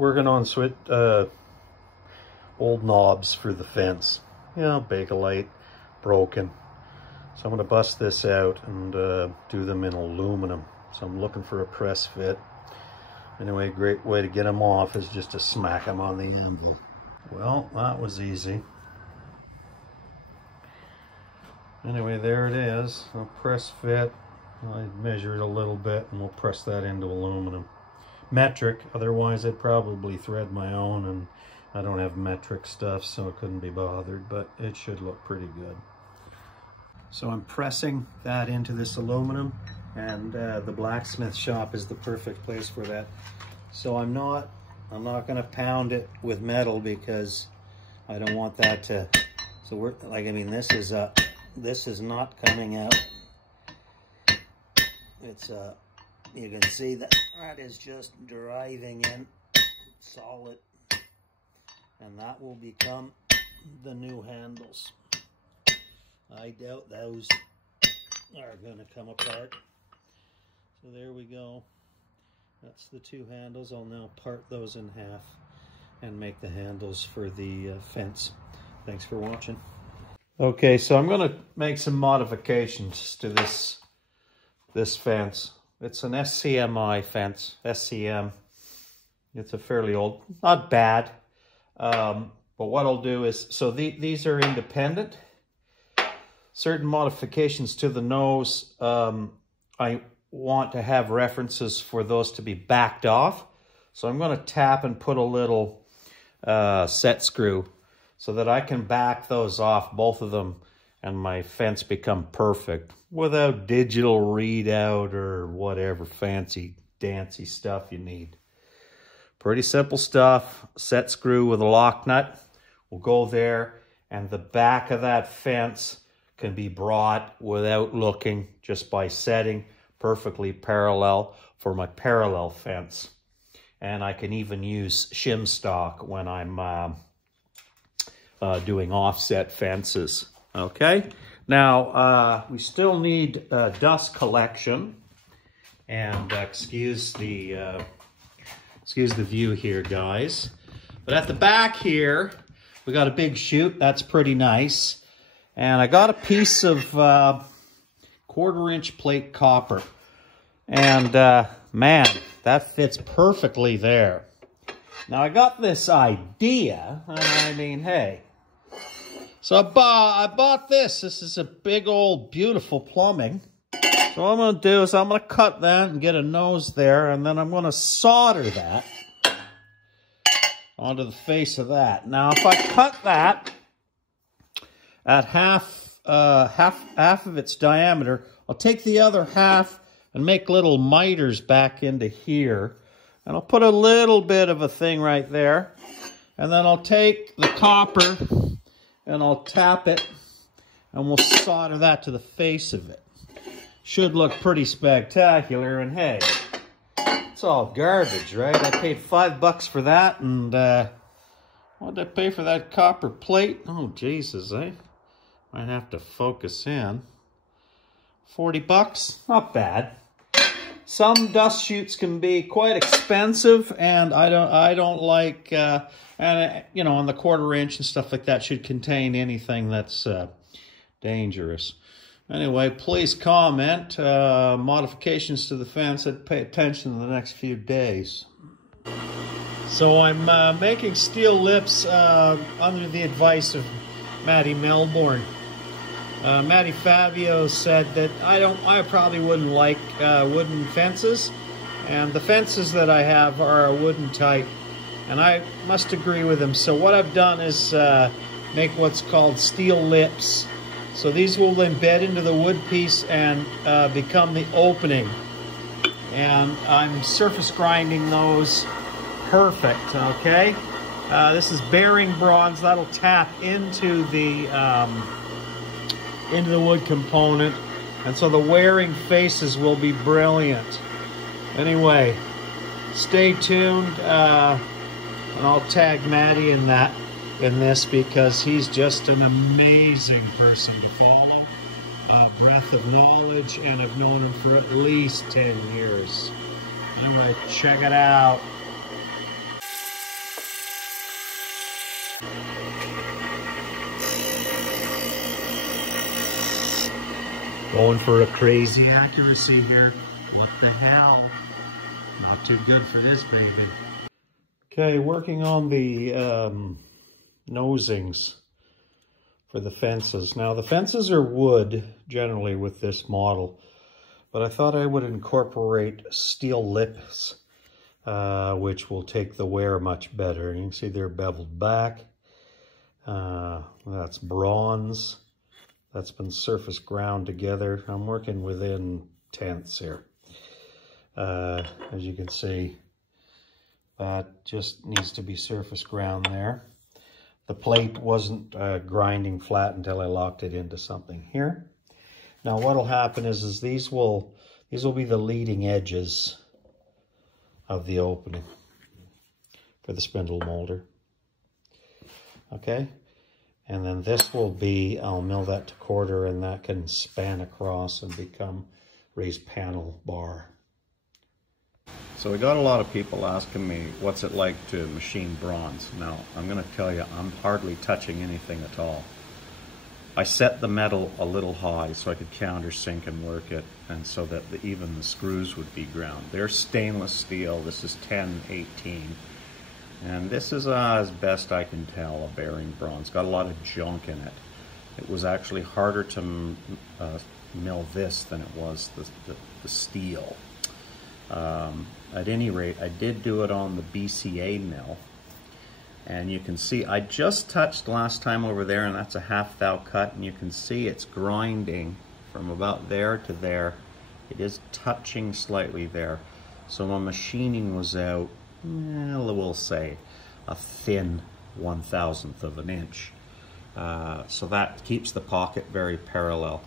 working on old knobs for the fence. You know, Bakelite, broken. So I'm going to bust this out and do them in aluminum. So I'm looking for a press fit. Anyway, a great way to get them off is just to smack them on the anvil. Well, that was easy. Anyway, there it is. A press fit. I measure it a little bit and we'll press that into aluminum. Metric, otherwise I'd probably thread my own, and I don't have metric stuff, so I couldn't be bothered, but it should look pretty good. So I'm pressing that into this aluminum, and the blacksmith shop is the perfect place for that. So I'm not going to pound it with metal because I don't want that to. So we're like, I mean, this is not coming out. It's you can see that is just driving in solid, and that will become the new handles. I doubt those are going to come apart. So there we go. That's the two handles. I'll now part those in half and make the handles for the fence. Thanks for watching. Okay, so I'm going to make some modifications to this fence. It's an SCMI fence, SCM. It's a fairly old, not bad. But what I'll do is, so these are independent. Certain modifications to the nose, I want to have references for those to be backed off. So I'm going to tap and put a little set screw so that I can back those off, both of them, and my fence become perfect without digital readout or whatever fancy dancy stuff you need. Pretty simple stuff. Set screw with a lock nut will go there, and the back of that fence can be brought without looking, just by setting perfectly parallel for my parallel fence. And I can even use shim stock when I'm doing offset fences. Okay, now we still need dust collection, and excuse the view here, guys. But at the back here, we got a big chute. That's pretty nice. And I got a piece of 1/4-inch plate copper. And man, that fits perfectly there. Now I got this idea, and I mean, hey. So I bought this. This is a big old beautiful plumbing. So what I'm going to do is I'm going to cut that and get a nose there, and then I'm going to solder that onto the face of that. Now if I cut that at half of its diameter, I'll take the other half and make little miters back into here. And I'll put a little bit of a thing right there. And then I'll take the copper and I'll tap it, and we'll solder that to the face of it. Should look pretty spectacular, and hey, it's all garbage, right? I paid $5 for that, and what did I pay for that copper plate? Oh, Jesus, eh? Might have to focus in. $40, not bad. Some dust chutes can be quite expensive, and I don't like, and you know, on the 1/4-inch and stuff like that should contain anything that's dangerous. Anyway, please comment modifications to the fence. I'd pay attention in the next few days. So I'm making steel lips under the advice of Matty Melbourne. Matty Fabio said that I probably wouldn't like wooden fences, and the fences that I have are a wooden type, and I must agree with him. So what I've done is make what's called steel lips. So these will embed into the wood piece and become the opening, and I'm surface grinding those perfect. Okay, this is bearing bronze that'll tap into the wood component, and so the wearing faces will be brilliant. Anyway, stay tuned, and I'll tag Matty in this because he's just an amazing person to follow. Breadth of knowledge, and I've known him for at least 10 years. Anyway, check it out. Going for a crazy accuracy here. What the hell? Not too good for this baby. Okay, working on the nosings for the fences. Now the fences are wood generally with this model, but I thought I would incorporate steel lips, which will take the wear much better. You can see they're beveled back. That's bronze. That's been surface ground together. I'm working within tenths here. As you can see, that just needs to be surface ground there. The plate wasn't grinding flat until I locked it into something here. Now what'll happen is these will be the leading edges of the opening for the spindle molder. Okay? And then this will be, I'll mill that to quarter, and that can span across and become raised panel bar. So we got a lot of people asking me, what's it like to machine bronze? Now, I'm going to tell you, I'm hardly touching anything at all. I set the metal a little high so I could countersink and work it, and so that even the screws would be ground. They're stainless steel. This is 1018. And this is, as best I can tell, a bearing bronze. Got a lot of junk in it. It was actually harder to mill this than it was the steel. At any rate, I did do it on the BCA mill. And you can see, I just touched last time over there, and that's a half thou cut, and you can see it's grinding from about there to there. It is touching slightly there. So my machining was out, we'll say a thin 1/1000th of an inch. So that keeps the pocket very parallel.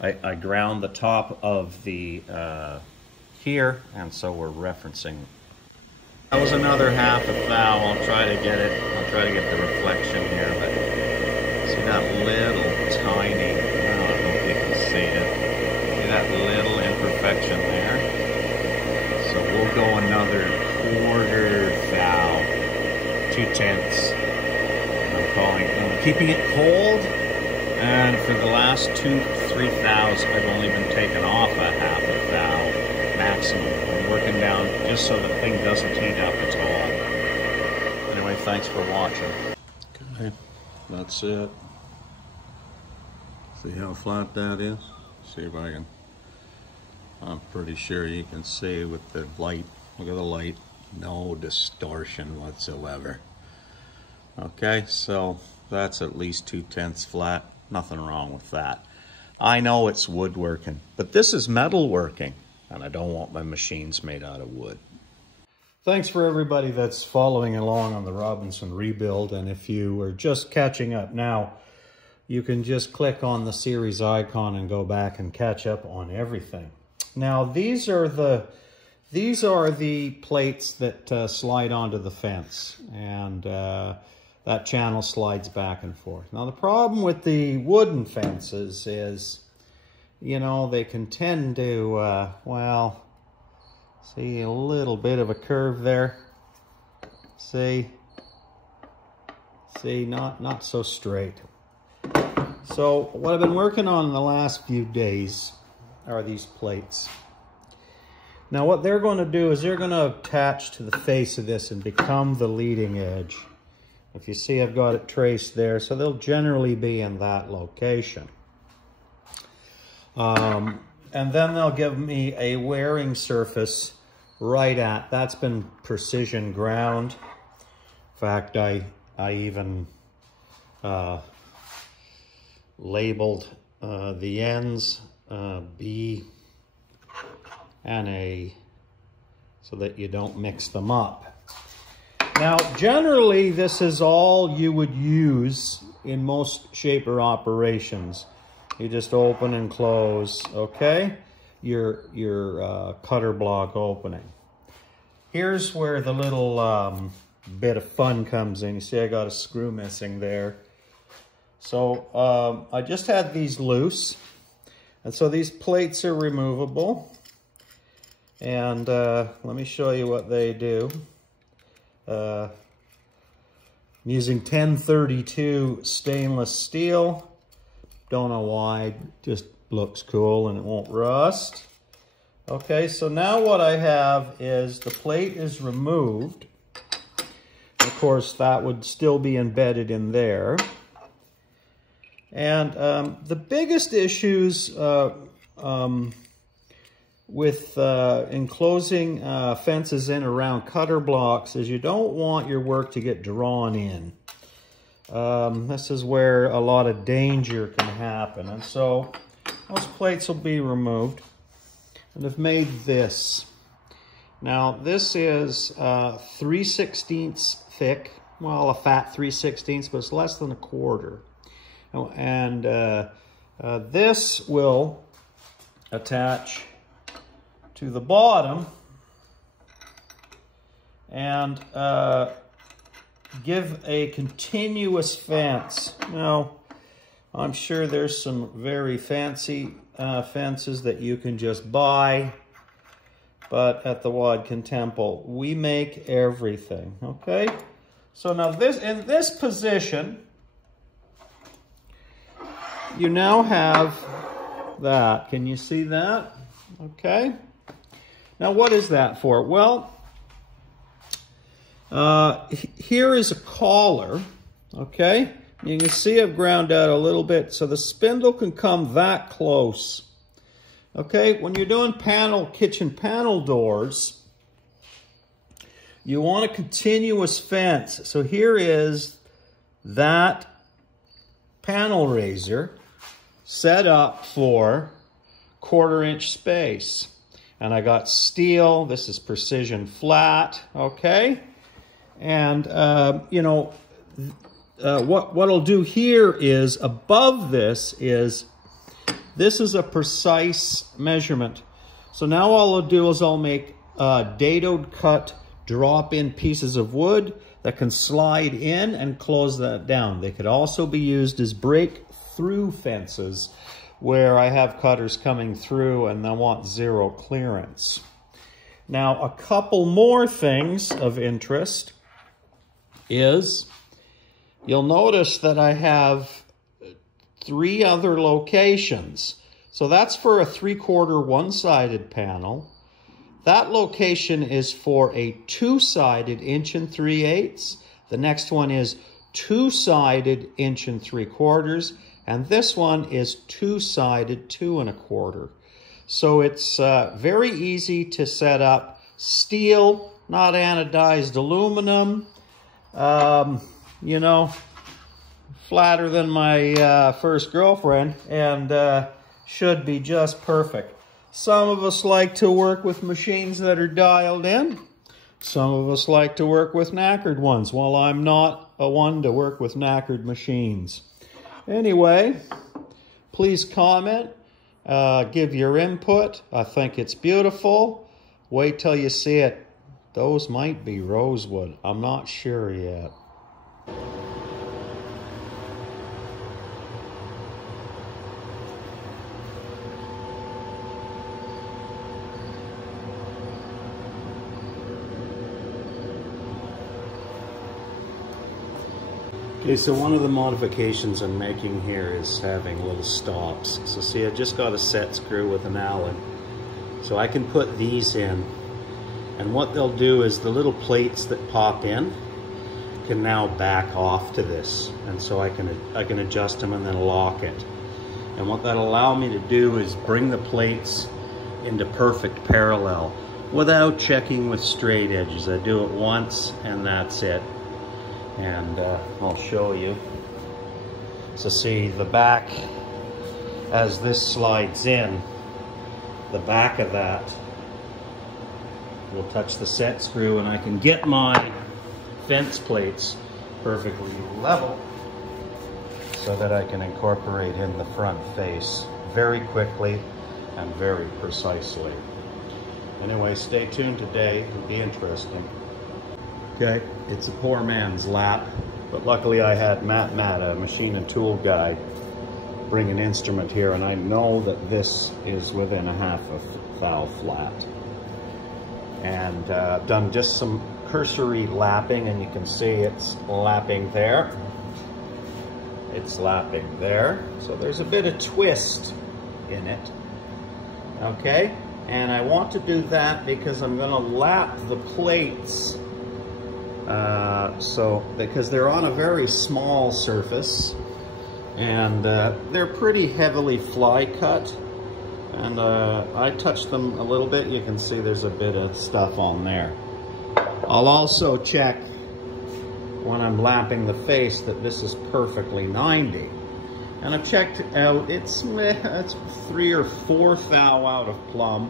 I ground the top of the here, and so we're referencing. That was another half a thou. I'll try to get it. I'll try to get the reflection here, but see that little tiny, I don't know if you can see it. See that little imperfection there? So we'll go another quarter thou, 2/10. I'm keeping it cold, and for the last 2-3 thous, I've only been taking off a half a thou maximum. I'm working down just so the thing doesn't heat up at all. Anyway, thanks for watching. Okay, that's it. See how flat that is? See if I can. I'm pretty sure you can see with the light. Look at the light. No distortion whatsoever. Okay, so that's at least 2/10 flat. Nothing wrong with that. I know it's woodworking, but this is metalworking, and I don't want my machines made out of wood. Thanks for everybody that's following along on the Robinson rebuild, and if you are just catching up now, you can just click on the series icon and go back and catch up on everything. Now these are the plates that slide onto the fence, and that channel slides back and forth. Now the problem with the wooden fences is, you know, they can tend to, well, see a little bit of a curve there. See, not so straight. So what I've been working on in the last few days are these plates. Now what they're going to do is they're going to attach to the face of this and become the leading edge. If you see, I've got it traced there, so they'll generally be in that location. And then they'll give me a wearing surface right at, that's been precision ground. In fact, I even labeled the ends B and A so that you don't mix them up. Now, generally, this is all you would use in most shaper operations. You just open and close, okay? Your cutter block opening. Here's where the little bit of fun comes in. You see I got a screw missing there. So I just had these loose. And so these plates are removable. And let me show you what they do. I'm using 1032 stainless steel. Don't know why, it just looks cool and it won't rust. Okay, so now what I have is the plate is removed. Of course, that would still be embedded in there. And the biggest issues with enclosing fences in around cutter blocks is you don't want your work to get drawn in. This is where a lot of danger can happen. And so those plates will be removed. And I've made this. Now this is 3/16 thick. Well, a fat 3/16, but it's less than a quarter. And this will attach to the bottom and give a continuous fence. Now, I'm sure there's some very fancy fences that you can just buy, but at the Wadkin Temple, we make everything, okay? So now in this position, you now have that. Can you see that? Okay. Now, what is that for? Well, here is a collar, okay? You can see I've ground out a little bit so the spindle can come that close. Okay, when you're doing kitchen panel doors, you want a continuous fence. So here is that panel raiser set up for 1/4 inch space. And I got steel. This is precision flat, okay? And, you know, what I'll do here is, above this is a precise measurement. So now all I'll do is I'll make dadoed cut drop-in pieces of wood that can slide in and close that down. They could also be used as break-through fences where I have cutters coming through and I want zero clearance. Now, a couple more things of interest is you'll notice that I have 3 other locations. So that's for a 3/4 one-sided panel. That location is for a 2-sided 1 3/8. The next one is 2-sided 1 3/4. And this one is 2-sided 2 1/4. So it's very easy to set up. Steel, not anodized aluminum. You know, flatter than my first girlfriend, and should be just perfect. Some of us like to work with machines that are dialed in. Some of us like to work with knackered ones. Well, I'm not a one to work with knackered machines. Anyway, please comment, give your input. I think it's beautiful. Wait till you see it. Those might be rosewood. I'm not sure yet. Okay, so one of the modifications I'm making here is having little stops. So see, I just got a set screw with an Allen. So I can put these in. And what they'll do is the little plates that pop in can now back off to this. And so I can adjust them and then lock it. And what that'll allow me to do is bring the plates into perfect parallel without checking with straight edges. I do it once and that's it. And I'll show you. So see, the back, as this slides in, the back of that will touch the set screw and I can get my fence plates perfectly level so that I can incorporate in the front face very quickly and very precisely. Anyway, stay tuned today, it'll be interesting. Okay, it's a poor man's lap, but luckily I had Matt, a machine and tool guy, bring an instrument here, and I know that this is within a half of thou flat. And I've done just some cursory lapping, and you can see it's lapping there. It's lapping there. So there's a bit of twist in it. Okay, and I want to do that because I'm going to lap the plates. Because they're on a very small surface, and they're pretty heavily fly cut, and I touched them a little bit. You can see there's a bit of stuff on there. I'll also check when I'm lapping the face that this is perfectly 90, and I've checked out it's 3 or 4 thou out of plumb,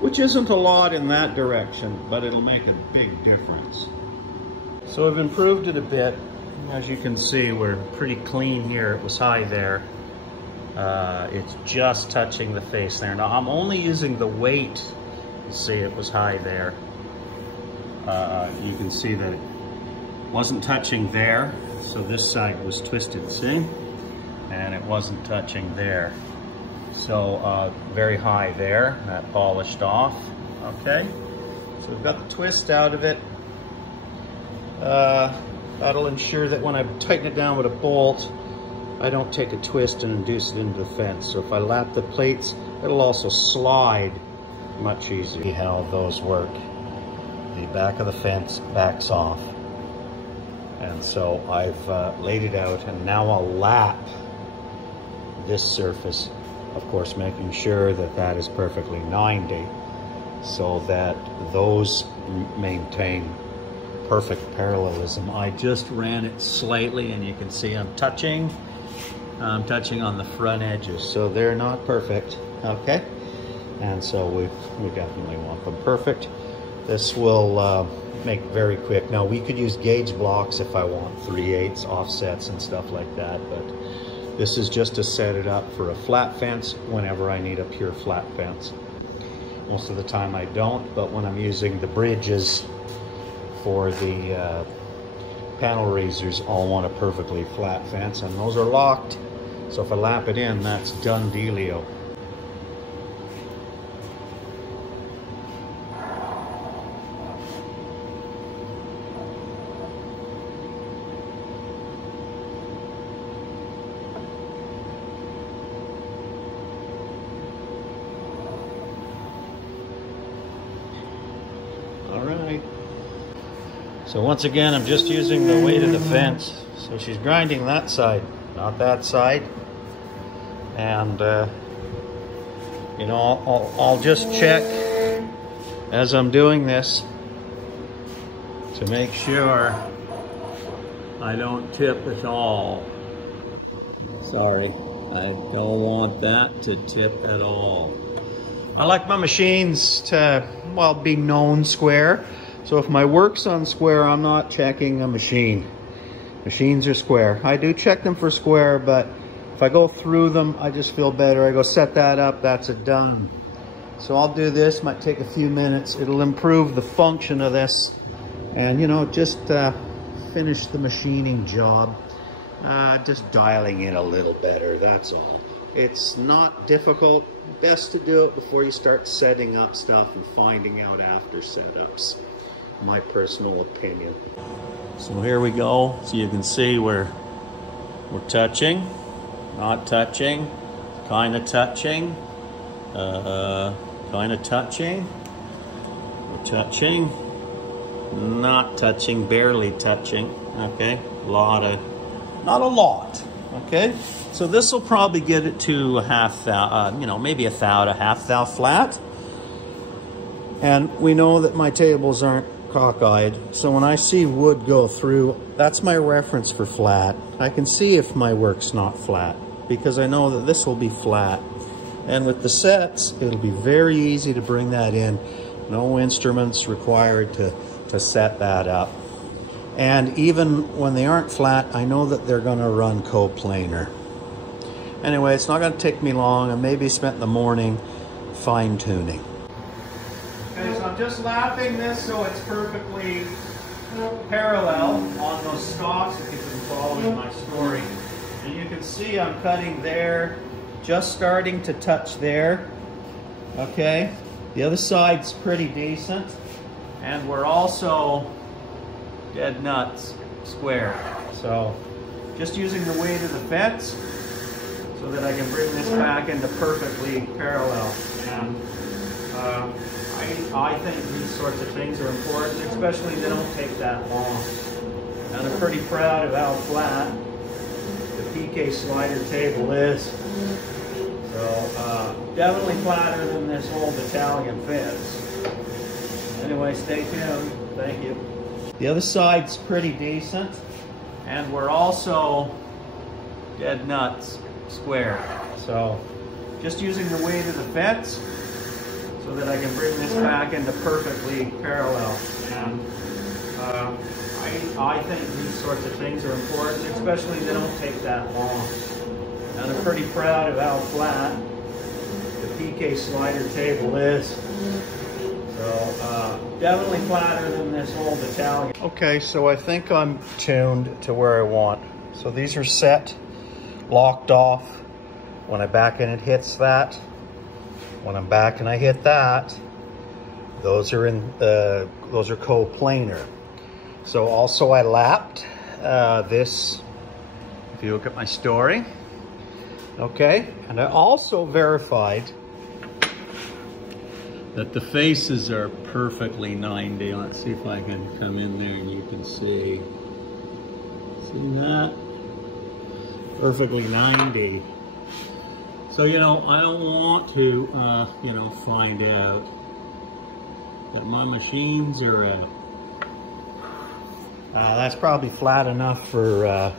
which isn't a lot in that direction, but it'll make a big difference. So I've improved it a bit. As you can see, we're pretty clean here. It was high there. It's just touching the face there. Now I'm only using the weight. You see it was high there. You can see that it wasn't touching there. So this side was twisted, see? And it wasn't touching there. So very high there. That polished off. Okay. So we've got the twist out of it. That'll ensure that when I tighten it down with a bolt, I don't take a twist and induce it into the fence. So if I lap the plates, it'll also slide much easier. See how those work. The back of the fence backs off. And so I've laid it out, and now I'll lap this surface, of course making sure that that is perfectly 90, so that those maintain perfect parallelism. I just ran it slightly, and you can see I'm touching on the front edges, so they're not perfect, okay? And so we definitely want them perfect. This will make very quick. Now we could use gauge blocks if I want 3/8 offsets and stuff like that, but this is just to set it up for a flat fence whenever I need a pure flat fence. Most of the time I don't, but when I'm using the bridges for the panel raisers, I'll want a perfectly flat fence, and those are locked. So if I lap it in, that's done dealio. All right. So once again, I'm just using the weight of the fence. So she's grinding that side, not that side. And, you know, I'll just check as I'm doing this to make sure I don't tip at all. Sorry, I don't want that to tip at all. I like my machines to, well, be known square. So if my work's on square, I'm not checking a machine. Machines are square. I do check them for square, but if I go through them, I just feel better. I go set that up, that's a done. So I'll do this, might take a few minutes. It'll improve the function of this, and you know, just finish the machining job. Just dialing in a little better, that's all. It's not difficult. Best to do it before you start setting up stuff and finding out after setups. My personal opinion. So here we go. So you can see we're touching, not touching, kind of touching, kind of touching, we're touching, not touching, barely touching. Okay, not a lot. Okay, so this will probably get it to a half thou, you know, maybe a thou to half thou flat. And we know that my tables aren't cockeyed, so when I see wood go through, that's my reference for flat. I can see if my work's not flat, because I know that this will be flat. And with the sets, it'll be very easy to bring that in. No instruments required to set that up. And even when they aren't flat, I know that they're gonna run coplanar. Anyway, it's not gonna take me long. I maybe spent the morning fine-tuning. Okay, so I'm just lapping this so it's perfectly parallel on those stalks, if you've been following my story. And you can see I'm cutting there, just starting to touch there. Okay, the other side's pretty decent. And we're also dead nuts square. So just using the weight of the fence so that I can bring this back into perfectly parallel. And I think these sorts of things are important, especially they don't take that long. And I'm pretty proud of how flat the PK slider table is. So definitely flatter than this old Italian fence. Anyway, stay tuned. Thank you. The other side's pretty decent, and we're also dead nuts square. So just using the weight of the fence so that I can bring this back into perfectly parallel. And I think these sorts of things are important, especially they don't take that long. And I'm pretty proud of how flat the PK slider table is. So definitely flatter than this old Italian. Okay, so I think I'm tuned to where I want. So these are set, locked off. When I back in, it hits that. When I'm back and I hit that, those are coplanar. So also I lapped this, if you look at my story. Okay, and I also verified that the faces are perfectly 90. Let's see if I can come in there and you can see. See that? Perfectly 90. So, you know, I don't want to, you know, find out that my machines are out. That's probably flat enough for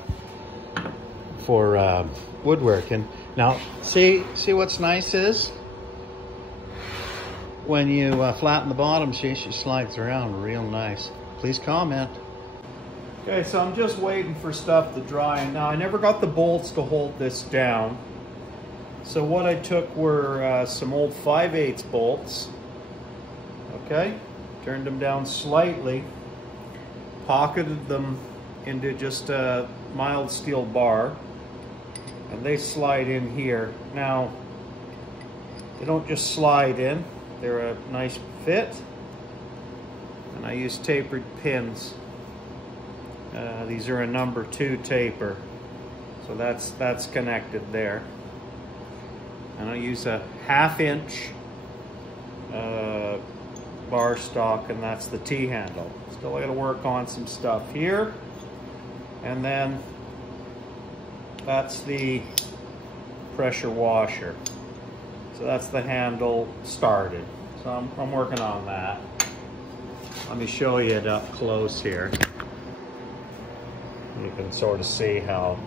woodworking. Now, see what's nice is when you flatten the bottom, she slides around real nice. Please comment. Okay, so I'm just waiting for stuff to dry. Now, I never got the bolts to hold this down. So what I took were some old 5/8 bolts. Okay, turned them down slightly, pocketed them into just a mild steel bar, and they slide in here. Now, they don't just slide in, they're a nice fit, and I use tapered pins. These are a number 2 taper, so that's connected there. And I use a 1/2 inch bar stock, and that's the T-handle. Still got to work on some stuff here. And then that's the pressure washer. So that's the handle started. So I'm working on that. Let me show you it up close here. You can sort of see how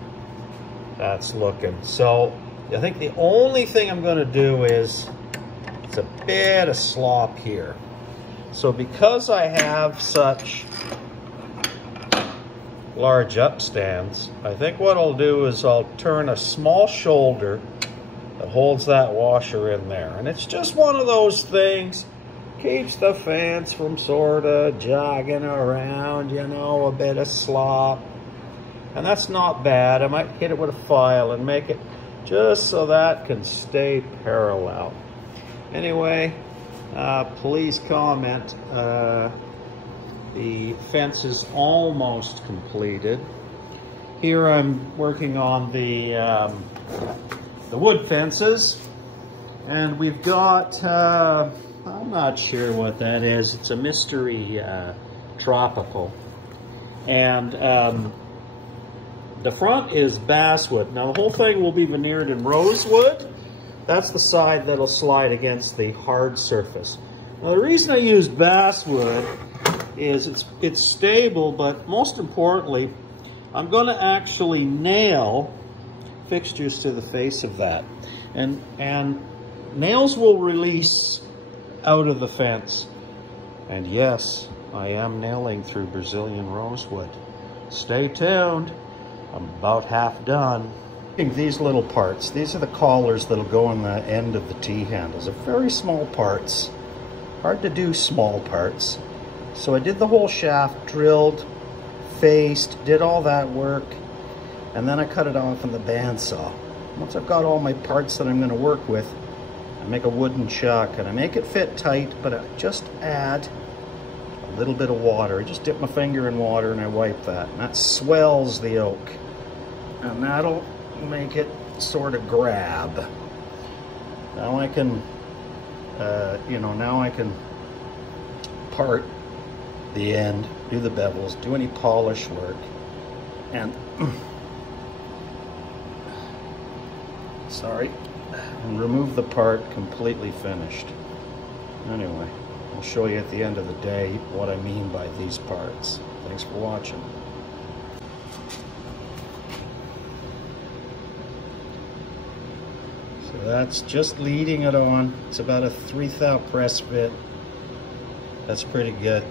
that's looking. So I think the only thing I'm going to do is, it's a bit of slop here. So because I have such large upstands, I think what I'll do is I'll turn a small shoulder that holds that washer in there. And it's just one of those things, keeps the fence from sort of jogging around, you know, a bit of slop. And that's not bad. I might hit it with a file and make it just so that can stay parallel. Anyway, please comment. The fence is almost completed. Here I'm working on the wood fences, and we've got, I'm not sure what that is. It's a mystery tropical. And the front is basswood. Now the whole thing will be veneered in rosewood. That's the side that'll slide against the hard surface. Now the reason I used basswood is it's stable, but most importantly, I'm going to actually nail fixtures to the face of that. And nails will release out of the fence. And yes, I am nailing through Brazilian rosewood. Stay tuned. I'm about half done. These little parts, these are the collars that'll go on the end of the T-handles. They're very small parts. Hard to do small parts. So I did the whole shaft, drilled, faced, did all that work, and then I cut it off on the bandsaw. Once I've got all my parts that I'm going to work with, I make a wooden chuck, and I make it fit tight, but I just add a a little bit of water. I just dip my finger in water and I wipe that. And that swells the oak. And that'll make it sort of grab. Now I can, now I can part the end, do the bevels, do any polish work, and sorry, and remove the part completely finished. Anyway, I'll show you at the end of the day what I mean by these parts. Thanks for watching. So that's just leading it on. It's about a 3/8 press fit. That's pretty good.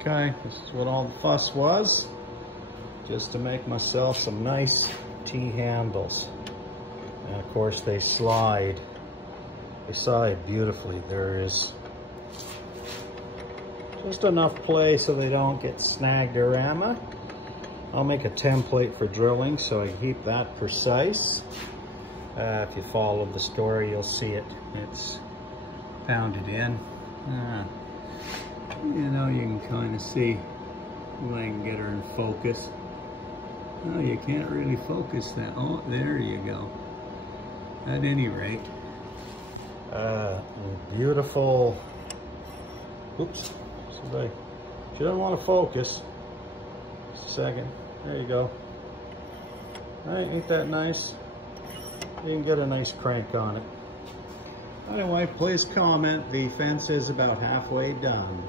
Okay, this is what all the fuss was, just to make myself some nice T-handles. And of course they slide beautifully. There is just enough play so they don't get snagged around. I'll make a template for drilling so I can keep that precise. If you follow the story, you'll see it. It's pounded in. You know, you can kind of see when I can get her in focus. Oh, you can't really focus that. Oh, there you go. At any rate. Beautiful. Oops. She doesn't want to focus. Just a second. There you go. All right, ain't that nice? You can get a nice crank on it. Anyway, please comment. The fence is about halfway done.